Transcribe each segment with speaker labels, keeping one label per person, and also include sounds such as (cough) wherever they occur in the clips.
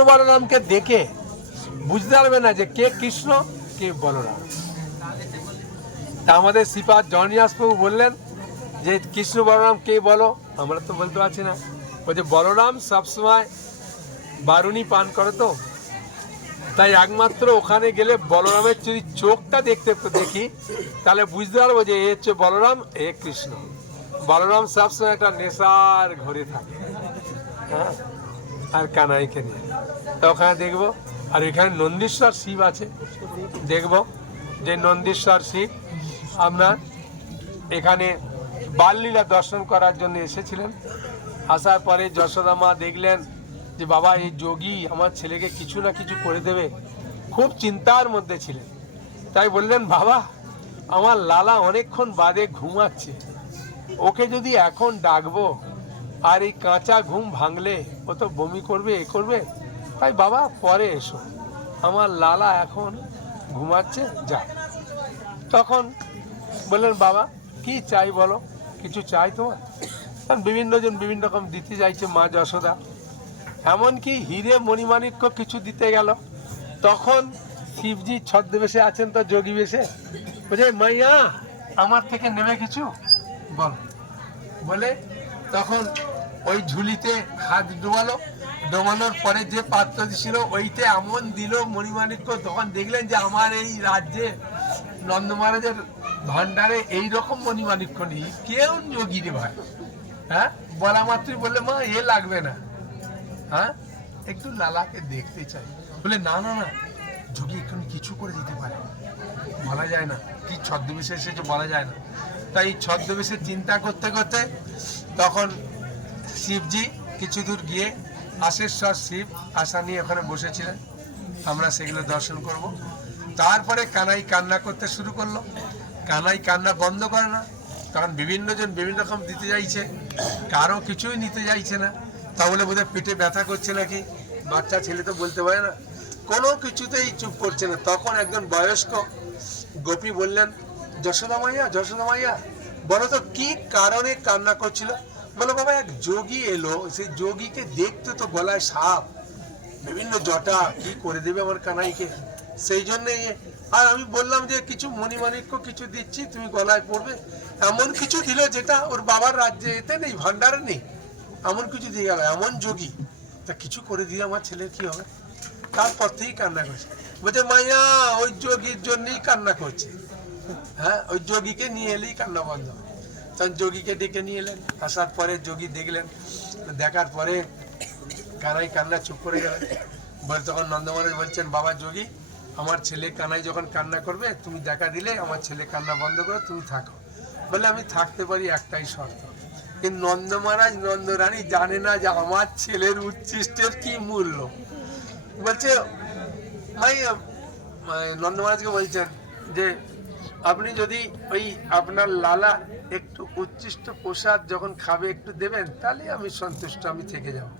Speaker 1: বলরামকে দেখে বুঝতে পারবে না যে কে কৃষ্ণ, কে বলরাম। তা আমাদের শ্রীপাদ জনিয়াসবাবু বললেন যে, কৃষ্ণ, বলরাম, কে বলো? আমরা তো বলতে পারছি না। বলছে, বলরাম সবসময় বারুনি পান করে তো। তাই একমাত্র ওখানে গেলে বলরামের যদি চোখটা দেখতে দেখি, তাহলে বুঝতে পারব যে এ হচ্ছে বলরাম, এ কৃষ্ণ। বলরাম সবসময় একটা নেশার ঘরে থাকে। হ্যাঁ? আর কানাইকে নিয়ে। তো ওখানে দেখব। আর এখানে নন্দীশ্বর শিব আছে। দেখব যে নন্দীশ্বর শিব আপনার এখানে বাললীলা দর্শন করার জন্য এসেছিলেন। আসার পরে যশোদা মা দেখলেন যে, বাবা, এই যোগী আমার ছেলেকে কিছু না কিছু করে দেবে। খুব চিন্তার মধ্যে ছিলেন। তাই বললেন, বাবা, আমার লালা অনেকক্ষণ বাদে ঘুমাচ্ছে। ওকে যদি এখন ডাকবো আর এই কাঁচা ঘুম ভাঙলে ও তো বমি করবে, এ করবে। তাই বাবা, পরে এসো। আমার লালা এখন ঘুমাচ্ছে, যা। তখন বললেন, বাবা, কি চাই বলো? কিছু চাই তোমার? তখন বিভিন্ন জন বিভিন্ন রকম দিতে চাইছে মা যশোদা। এমনকি হিরে মণিমাণিক্য কিছু দিতে গেল। তখন শিবজি ছদ্মবেশে আছেন তো যোগী বেশে। বলছে, মাইয়া, আমার থেকে নেবে কিছু? বল। বলে তখন ওই ঝুলিতে হাত ডোবালো, ডোবানোর পরে যে পাত্র ছিল ওইতে এমন দিল মণিমাণিক্য। তখন দেখলেন যে আমার এই রাজ্যে নন্দ মহারাজের ভান্ডারে এইরকম মণিমাণিক্য নেই। কেউ যোগী রে ভাই। হ্যাঁ? বলা মাত্রই বললে, মা, এ লাগবে না। হ্যাঁ? একটু লালাকে দেখতে চাই। বলে, না না না, যোগী এক্ষুনি কিছু করে দিতে পারে। বলা যায় না। কি ছদ্মবেশে এসেছে বলা যায় না। তাই ছদ্মবেশে চিন্তা করতে করতে তখন শিবজি কিছু দূর গিয়ে আশেশ্বর শিব আশা নিয়ে ওখানে বসেছিলেন। আমরা সেগুলো দর্শন করব। তারপরে কানাই কান্না করতে শুরু করল। কানাই কান্না বন্ধ করে না। কারণ বিভিন্ন জন বিভিন্ন রকম দিতে চাইছে কারও কিছুই নিতে চাইছে না। তাহলে বোধহয় পেটে ব্যথা করছে নাকি? বাচ্চা, ছেলে তো বলতে পারে না। কোনো কিছুতেই চুপ করছে না। তখন একজন বয়স্ক গোপী বললেন যশোদা মাইয়া যশোদা মাইয়া। বলো তো, কি কারণে কান্না করছিল? বলো বাবা, এক যোগী এলো, সেই যোগীকে দেখতে তো গলায় সাপ। বিভিন্ন জটা, কি করে দেবে আমার কানাইকে? সেই জন্যে আর আমি বললাম যে, কিছু মণিমাণিক্য কিছু দিচ্ছি, তুমি গলায় পড়বে। এমন কিছু দিল যেটা ওর বাবার রাজ্যে এতে নেই ভান্ডারে নেই। এমন কিছু দিয়ে গেল, এমন যোগী। তা কিছু করে দিয়ে আমার ছেলের কি হবে? তারপর থেকেই কান্না করছে। বলছে, মাইয়া, ওই যোগীর জন্যই কান্না করছে। হ্যাঁ ওই যোগীকে নিয়ে এলেই কান্না বন্ধ। তখন যোগীকে ডেকে নিয়ে এলেন। আসার পরে যোগী দেখলেন, দেখার পরে কানাই কান্না, চুপ করে গেলেন। বলে তখন নন্দমহারাজ বলছেন, বাবা যোগী, আমার ছেলে কানাই যখন কান্না করবে, তুমি দেখা দিলে আমার ছেলে কান্না বন্ধ করো তুমি থাকো। বলে, আমি থাকতে পারি একটাই শর্ত। কিন্তু নন্দ মহারাজ নন্দরানী জানে না যে আমার ছেলের উচ্ছিষ্টের কি মূল্য। বলছে, ভাই নন্দ মহারাজকে বলছেন যে আপনি যদি ওই আপনার লালা একটু উচ্ছিষ্ট প্রসাদ যখন খাবে একটু দেবেন, তাহলে আমি সন্তুষ্ট, আমি থেকে যাব।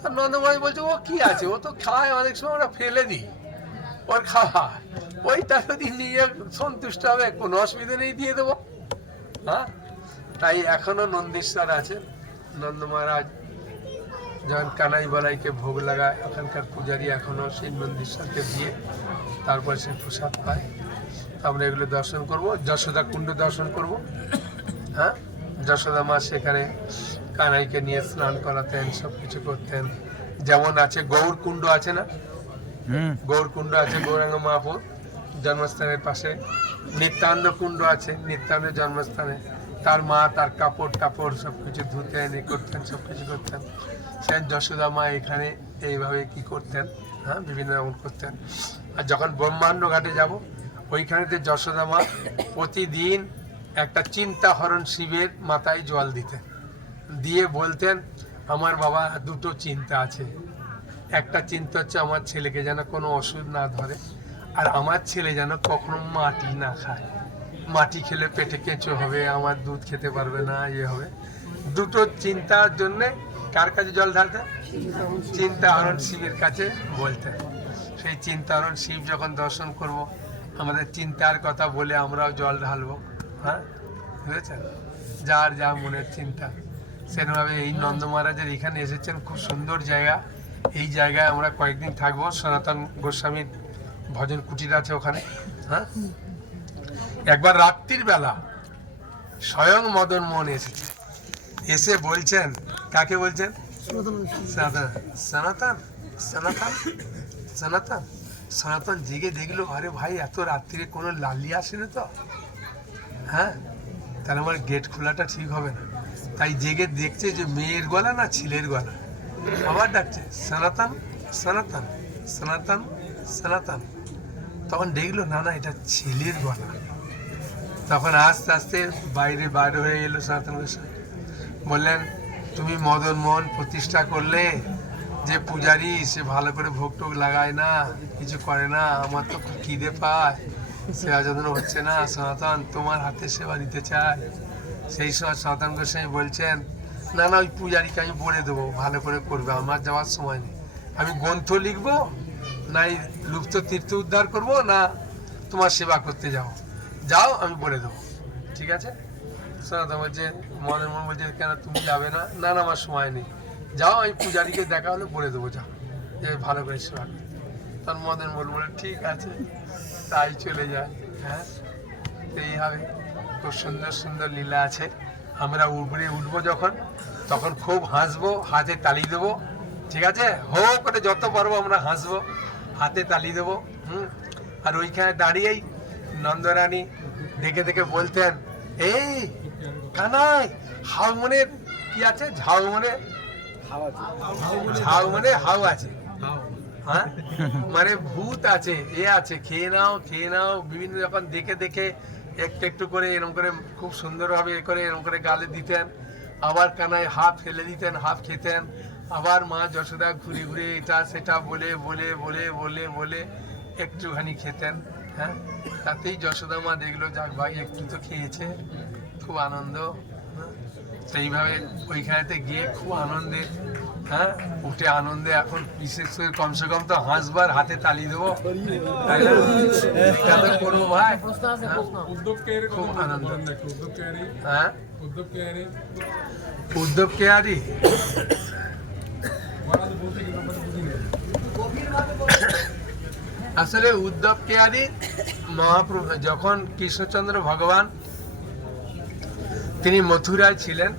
Speaker 1: তা নন্দ মহারাজ বলছে, ও কি আছে? ও তো খায় অনেক সময়, ওরা ফেলে দিই। ওর খাওয়া। ওইটা যদি নিয়ে সন্তুষ্ট হবে, কোনো অসুবিধা নেই, দিয়ে দেবো। হ্যাঁ? তাই এখনও নন্দীশ্বর আছেন। নন্দ মহারাজ যখন কানাই বলাইকে ভোগ লাগায়, ওখানকার পূজারী এখনও সেই নন্দীশ্বরকে দিয়ে তারপর সে প্রসাদ পায়। আমরা এগুলো দর্শন করব। যশোদা কুণ্ড দর্শন করব। হ্যাঁ? যশোদা মা সেখানে কানাইকে নিয়ে স্নান করাতেন সব কিছু করতেন। যেমন আছে গৌর কুণ্ড আছে না? গৌর কুণ্ড আছে গৌরাঙ্গ মহাপুর জন্মস্থানের পাশে। নিত্যানন্দ কুণ্ড আছে নিত্যানন্দ জন্মস্থানে। তার মা তার কাপড় টাপড় সব কিছু ধুতেন এ করতেন সব কিছু করতেন। সেন যশোদা মা এখানে এইভাবে কি করতেন হ্যাঁ? বিভিন্ন রকম করতেন। আর যখন ব্রহ্মাণ্ড ঘাটে যাব ওইখানেতে যশোদা মা প্রতিদিন একটা চিন্তা হরণ শিবের মাথায় জল দিতেন। দিয়ে বলতেন, আমার বাবা দুটো চিন্তা আছে। একটা চিন্তা হচ্ছে আমার ছেলেকে যেন কোনো ওষুধ না ধরে, আর আমার ছেলে যেন কখনো মাটি না খায়। মাটি খেলে পেটে কেঁচো হবে, আমার দুধ খেতে পারবে না ইয়ে হবে। দুটো চিন্তার জন্য কার কাছে জল ঢালতে চিন্তা হরণ শিবের কাছে বলতেন। সেই চিন্তা হরণ শিব যখন দর্শন করব আমাদের চিন্তার কথা বলে আমরাও জল ঢালবো হ্যাঁ? বুঝেছেন? যার যা মনের চিন্তা। সেরকমভাবে এই নন্দ মহারাজের এখানে এসেছেন খুব সুন্দর জায়গা। এই জায়গায় আমরা কয়েকদিন থাকব সনাতন গোস্বামীর ভজন কুটির আছে ওখানে হ্যাঁ? একবার রাত্রির বেলা স্বয়ং মদন মোহন এসেছে। এসে বলছেন কাকে বলছেন? সনাতন সনাতন সনাতন সনাতন। সনাতন জেগে দেখল, আরে ভাই, এত রাত্রিরে কোনো লালি আসেনি তো? হ্যাঁ? তাহলে আমার গেট খোলাটা ঠিক হবে না। তাই জেগে দেখছে যে মেয়ের গলা না ছেলের গলা। আবার ডাকছে, সনাতন সনাতন সনাতন সনাতন। তখন দেখল, না না, এটা ছেলের গলা। তখন আস্তে আস্তে বাইরে বাইরে হয়ে এলো সনাতন বললেন, তুমি মদন মোহন প্রতিষ্ঠা করলে যে পূজারি, সে ভালো করে ভোগ টোগ লাগায় না, কিছু করে না, আমার তো খিদে পায়। সেবা যত্ন হচ্ছে না। সনাতন তোমার হাতে সেবা নিতে চায়। সেই সময় সনাতন গোস্বামী বলছেন, না না, ওই পূজারিকে আমি বলে দেবো, ভালো করে করবে, আমার যাওয়ার সময় নেই। আমি গ্রন্থ লিখব, না এই লুপ্ত তীর্থ উদ্ধার করব, না তোমার সেবা করতে যাও যাও, আমি বলে দেবো। ঠিক আছে? সনাতন বলছে মদন মোহন বলছে, কেন তুমি যাবে না? না না, আমার সময় নেই। যাও, আমি পূজারীকে দেখা হলে বলে দেবো যাও যে ভালো করে সেবা তখন মদন মোহন বলে, ঠিক আছে, তাই চলে যায়। হ্যাঁ এইভাবে খুব সুন্দর সুন্দর লীলা আছে। আমরা উপরে উঠবো যখন, তখন খুব হাসবো, হাতে তালি দেবো। ঠিক আছে? হো করে যত পারব আমরা হাসবো, হাতে তালি দেবো, হুম? আর ওইখানে দাঁড়িয়েই নন্দরানী দেখে দেখে বলতেন, এই কানাই, হাওমনের কি আছে? ঝাউমনে ঝাউমনে হাও আছে। হ্যাঁ? মানে ভূত আছে এ আছে খেয়ে নাও খেয়ে নাও বিভিন্ন যখন দেখে দেখে একটু একটু করে এরকম করে খুব সুন্দরভাবে এ করে এরকম করে গালে দিতেন আবার কানায় হাফ ফেলে দিতেন হাফ খেতেন আবার মা যশোদা ঘুরে ঘুরে এটা সেটা বলে বলে বলে বলে বলে একটুখানি খেতেন হ্যাঁ? তাতেই যশোদা মা দেখল যাক ভাই একটু তো খেয়েছে খুব আনন্দ সেইভাবে ওইখানেতে গিয়ে খুব আনন্দে হ্যাঁ উঠে আনন্দে এখন বিশেষ করে কমসে কম তো হাঁসবার হাতে তালি দেবো তাই না? করব ভাই হ্যাঁ? খুব আনন্দ। হ্যাঁ উদ্ধব কেয়ারি। আসলে উদ্ধব কেয়ারি মহাপ্রভু যখন কৃষ্ণচন্দ্র ভগবান তিনি মথুরায় ছিলেন।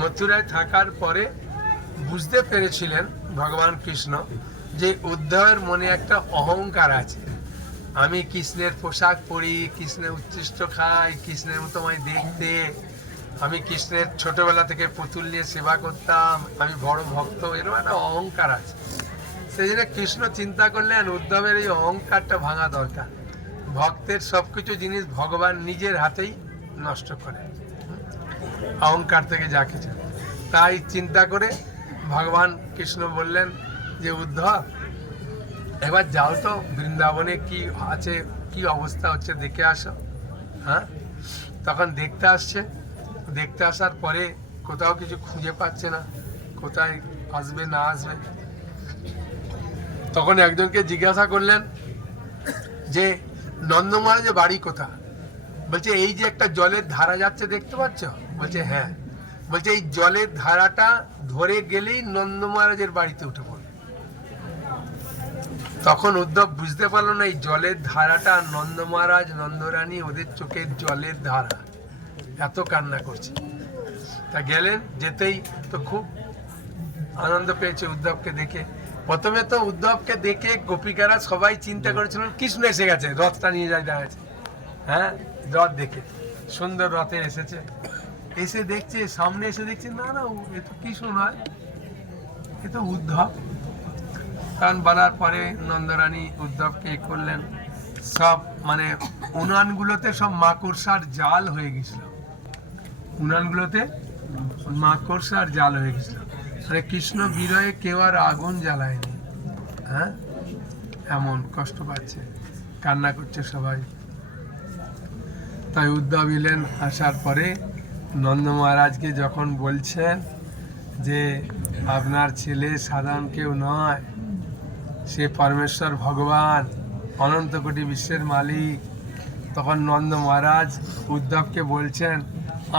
Speaker 1: মথুরায় থাকার পরে বুঝতে পেরেছিলেন ভগবান কৃষ্ণ যে উদ্ধবের মনে একটা অহংকার আছে। আমি কৃষ্ণের পোশাক পরি, কৃষ্ণের উচ্ছিষ্ট খাই, কৃষ্ণের মতো আমায় দেখতে। আমি কৃষ্ণের ছোটবেলা থেকে পুতুল নিয়ে সেবা করতাম। আমি বড় ভক্ত, এরকম একটা অহংকার আছে। সেই জন্য কৃষ্ণ চিন্তা করলেন উদ্ধবের এই অহংকারটা ভাঙা দরকার। ভক্তের সবকিছু জিনিস ভগবান নিজের হাতেই নষ্ট করে অহংকার থেকে যা কিছু। তাই চিন্তা করে ভগবান কৃষ্ণ বললেন যে উদ্ধব এবার যাও তো, বৃন্দাবনে কি আছে, কি অবস্থা হচ্ছে দেখে আসো। হ্যাঁ? তখন দেখতে আসছে। দেখতে আসার পরে কোথাও কিছু খুঁজে পাচ্ছে না, কোথায় আসবে, না আসবে। তখন একজনকে জিজ্ঞাসা করলেন যে নন্দ মহারাজের বাড়ি কোথা বলছে, এই যে একটা জলের ধারা যাচ্ছে, দেখতে পাচ্ছ? বলছে হ্যাঁ। বলছে, এই জলের ধারাটা ধরে গেলেই নন্দ মহারাজের বাড়িতে উঠে পড়বে। তখন উদ্ধব বুঝতে পারল না, এই জলের ধারাটা নন্দ মহারাজ, নন্দরানী ওদের চোখের জলের ধারা। এত কান্না করছে। তা গেলেন, যেতেই তো খুব আনন্দ পেয়েছে উদ্ধবকে দেখে। প্রথমে তো উদ্ধবকে দেখে গোপিকারা সবাই চিন্তা করেছিল, কৃষ্ণ এসে গেছে, রথটা নিয়ে যায় দাঁড়াচ্ছে। হ্যাঁ রথ দেখে। সুন্দর রথে এসেছে। এসে দেখছে, সামনে এসে দেখছে, না না এ তো কৃষ্ণ নয়। এ তো উদ্ধব। কারণ বলার পরে নন্দরানী উদ্ধবকে করলেন। সব মানে উনানগুলোতে সব মাকড়সার জাল হয়ে গেছিল। উনানগুলোতে মাকড়সার জাল হয়ে গেছিল। মানে কৃষ্ণ বিরহে কেউ আর আগুন জ্বালায়নি। হ্যাঁ? এমন কষ্ট পাচ্ছে, কান্না করছে সবাই। তাই উদ্ধব এলেন, আসার পরে নন্দ মহারাজকে যখন বলছেন যে আপনার ছেলে সাধারণ কেউ নয়, সে পরমেশ্বর ভগবান, অনন্ত কোটি বিশ্বের মালিক, তখন নন্দ মহারাজ উদ্ধবকে বলছেন,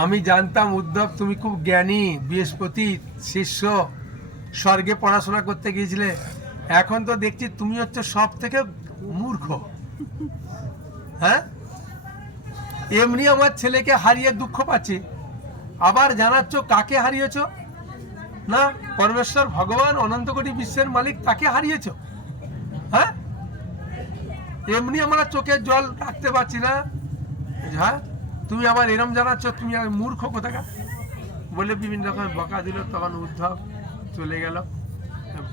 Speaker 1: আমি জানতাম উদ্ধব তুমি খুব জ্ঞানী, বৃহস্পতি, শিষ্য, স্বর্গে পড়াশোনা করতে গিয়েছিলে, এখন তো দেখছি তুমি হচ্ছে সব থেকে মূর্খ। হ্যাঁ? এমনি আমার ছেলেকে হারিয়ে দুঃখ পাচ্ছি। আবার জানাচ্ছ কাকে হারিয়েছ? না পরমেশ্বর ভগবান অনন্ত কোটি বিশ্বের মালিক তাকে হারিয়েছ? হ্যাঁ? এমনি আমরা চোখের জল রাখতে পারছি না। হ্যাঁ তুমি আবার এরম জানাচ্ছ তুমি আর মূর্খ কোথাকার? বলে বিভিন্ন রকম বকা দিল তখন উদ্ধব চলে গেল।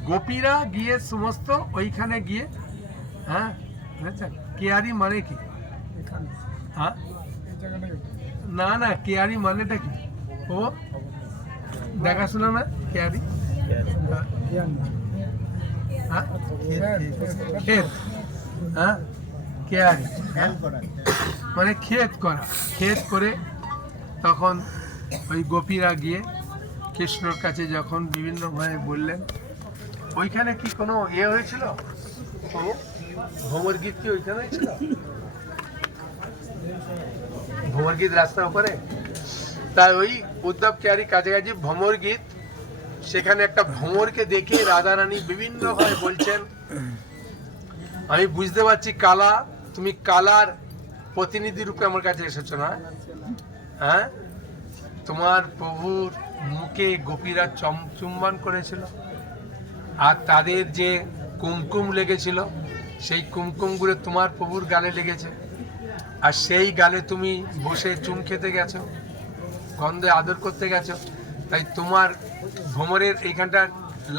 Speaker 1: গোপীরা গিয়ে সমস্ত ওইখানে গিয়ে হ্যাঁ বুঝেছেন কেয়ারি মানে কি? হ্যাঁ? না না কেয়ারি মানেটা কি? ও, দেখাশোনা না, কেয়ারি? হ্যাঁ? হ্যাঁ? কেয়ারি। মানে ক্ষেত করা। ক্ষেত করে তখন ওই গোপীরা গিয়ে কৃষ্ণর কাছে যখন বিভিন্নভাবে বললেন, ওইখানে কি কোনো এ হয়েছিল? ভ্রমর গীত কি ওইখানে ছিল ভ্রমর গীত রাস্তার উপরে তাই ওই উদ্ধব কেয়ারি কাছাকাছি ভ্রমর গীত। সেখানে একটা ভ্রমরকে দেখে রাজা রাধারানী বিভিন্নভাবে বলছেন, আমি বুঝতে পারছি কালা, তুমি কালার প্রতিনিধি রূপে আমার কাছে এসেছ না। হ্যাঁ? তোমার প্রভুর মুখে গোপীরা চম চুম্বন করেছিল আর তাদের যে কুমকুম লেগেছিল, সেই কুমকুমগুলো তোমার প্রভুর গালে লেগেছে। আর সেই গালে তুমি বসে চুম খেতে গেছো। গন্ধে আদর করতে গেছো। তাই তোমার ভ্রমরের এইখানটা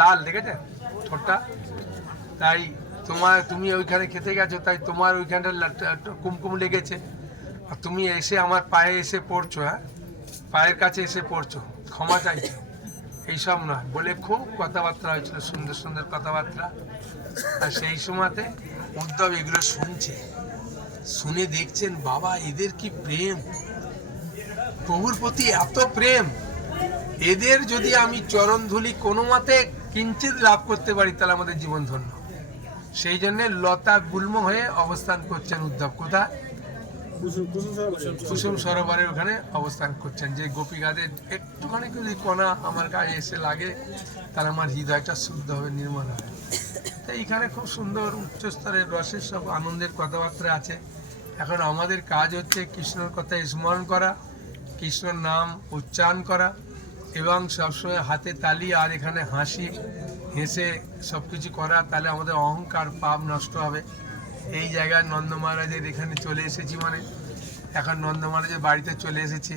Speaker 1: লাল, দেখেছে? ঠোঁটটা? তাই তোমার, তুমি ওইখানে খেতে গেছো, তাই তোমার ওইখানটা কুমকুম লেগেছে। আর তুমি এসে আমার পায়ে এসে পড়ছো হ্যাঁ? পায়ের কাছে এসে পড়ছো, ক্ষমা চাইছো। এইসব নয়। বলে খুব কথাবার্তা হয়েছিল, সুন্দর সুন্দর কথাবার্তা। আর সেই সময়তে উদ্ধব এগুলো শুনছে। শুনে দেখছেন, বাবা, এদের কি প্রেম! প্রভুর প্রতি এত প্রেম, এদের যদি আমি চরণ ধুলি কোনো মতে কিঞ্চিত লাভ করতে পারি, তাহলে আমাদের জীবন ধন্য। সেই জন্য লতা গুল্ম হয়ে অবস্থান করছেন উদ্ধব কোথায় কুসুম সরোবরের ওখানে অবস্থান করছেন। যে গোপীগাদের একটুখানি যদি কণা আমার গায়ে এসে লাগে, তাহলে আমার হৃদয়টা শুদ্ধ হবে, নির্মল হবে। তো এইখানে খুব সুন্দর উচ্চস্তরের রসের সব আনন্দের কথাবার্তা আছে। এখন আমাদের কাজ হচ্ছে কৃষ্ণর কথা স্মরণ করা। কৃষ্ণর নাম উচ্চারণ করা এবং সবসময় হাতে তালি আর এখানে হাসি, হেসে সব কিছু করা, তাহলে আমাদের অহংকার, পাপ নষ্ট হবে। এই জায়গায় নন্দ মহারাজের এখানে চলে এসেছি মানে। এখন নন্দ মহারাজের বাড়িতে চলে এসেছি।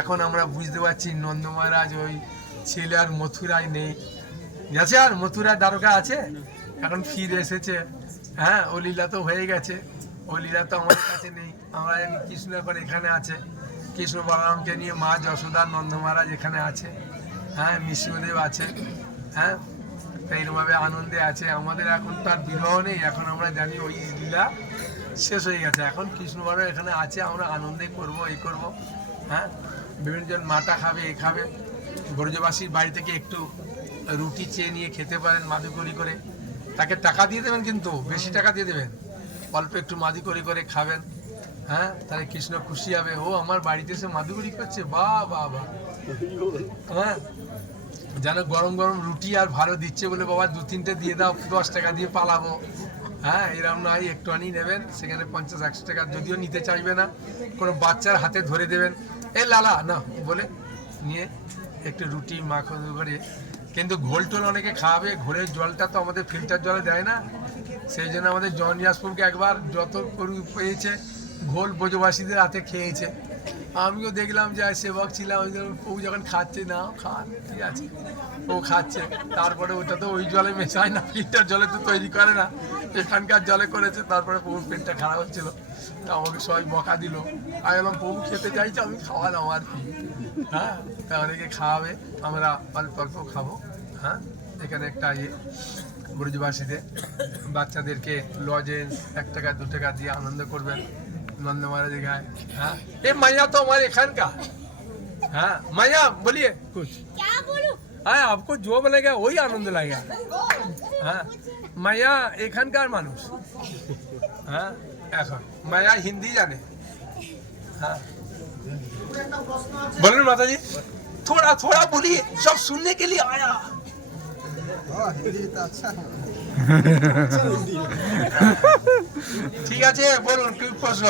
Speaker 1: এখন আমরা বুঝতে পারছি নন্দ মহারাজ ওই ছেলে আর মথুরায় নেই। গেছে আর মথুরা দ্বারকা আছে? এখন ফিরে এসেছে। হ্যাঁ ও লীলা তো হয়ে গেছে। ও লীলা তো আমাদের কাছে নেই। আমরা কৃষ্ণ এখন এখানে আছে। কৃষ্ণ বলরামকে নিয়ে মা যশোদা নন্দ মহারাজ এখানে আছে। হ্যাঁ নৃসিংহদেব আছে। হ্যাঁ তো এইরকমভাবে আনন্দে আছে। আমাদের এখন তার বিবাহ নেই। এখন আমরা জানি ওই লীলা শেষ হয়ে গেছে। এখন কৃষ্ণ বলরাম এখানে আছে। আমরা আনন্দে করব এই করব। হ্যাঁ বিভিন্ন জন মাটা খাবে, এ খাবে। ব্রজবাসীর বাড়ি থেকে একটু রুটি চেয়ে নিয়ে খেতে পারেন মাদুকরি করে। তাকে টাকা দিয়ে দেবেন কিন্তু, বেশি টাকা দিয়ে দেবেন। অল্প একটু মাদুকরি করে খাবেন। হ্যাঁ তাহলে কৃষ্ণ খুশি হবে। ও আমার বাড়িতে এসে মাদুকরি করছে বা বা বা। হ্যাঁ যেন গরম গরম রুটি আর ভালো দিচ্ছে বলে বাবা দু তিনটে দিয়ে দাও, দশ টাকা দিয়ে পালাবো। হ্যাঁ এরকম নয় একটুখানি নেবেন, সেখানে পঞ্চাশ, একশো টাকা যদিও নিতে চাইবে না, কোনো বাচ্চার হাতে ধরে দেবেন। এ লালা, না, বলে নিয়ে একটু রুটি মাখন করে। কিন্তু ঘোল টোল অনেকে খাওয়াবে ঘোলের জলটা তো আমাদের ফিল্টার জলে দেয় না। সেই জন্য আমাদের জন ইয়াসপুরকে একবার যত পেয়েছে ঘোল ব্রজবাসীদের হাতে খেয়েছে। আমিও দেখলাম যে সেবক ছিলাম ও যখন খাচ্ছে, না, খান, ঠিক আছে। ও খাচ্ছে, তারপরে ওটা তো ওই জলে মেশায় না, ফিল্টার জলে তো তৈরি করে না। এখানকার জলে করেছে, তারপরে প্রভুর পেটটা খারাপ হচ্ছিল। তা আমাকে সবাই বকা দিল। আমি বললাম প্রভু খেতে চাইছে? আমি খাওয়ালাম আর কি। হ্যাঁ তা অনেকে খাওয়াবে, আমরা অল্প অল্প খাব হ্যাঁ। এখানে একটা ইয়ে ব্রজবাসীদের বাচ্চাদেরকে লজেন্স এক টাকা, দু টাকা দিয়ে আনন্দ করবেন। नंद महाराज गाय हाँ ये मैया तो हमारे खान का हाँ मैया बोलिए कुछ
Speaker 2: क्या बोलूं
Speaker 1: हाँ आपको जो बनेगा वही आनंद लगेगा हाँ মায়া এখানকার মানুষ হ্যাঁ এখন মায়া হিন্দি জানে हाँ बोलो माता जी थोड़ा थोड़ा बोलिए सब सुनने के लिए आया (laughs) ঠিক আছে বলুন কি প্রশ্ন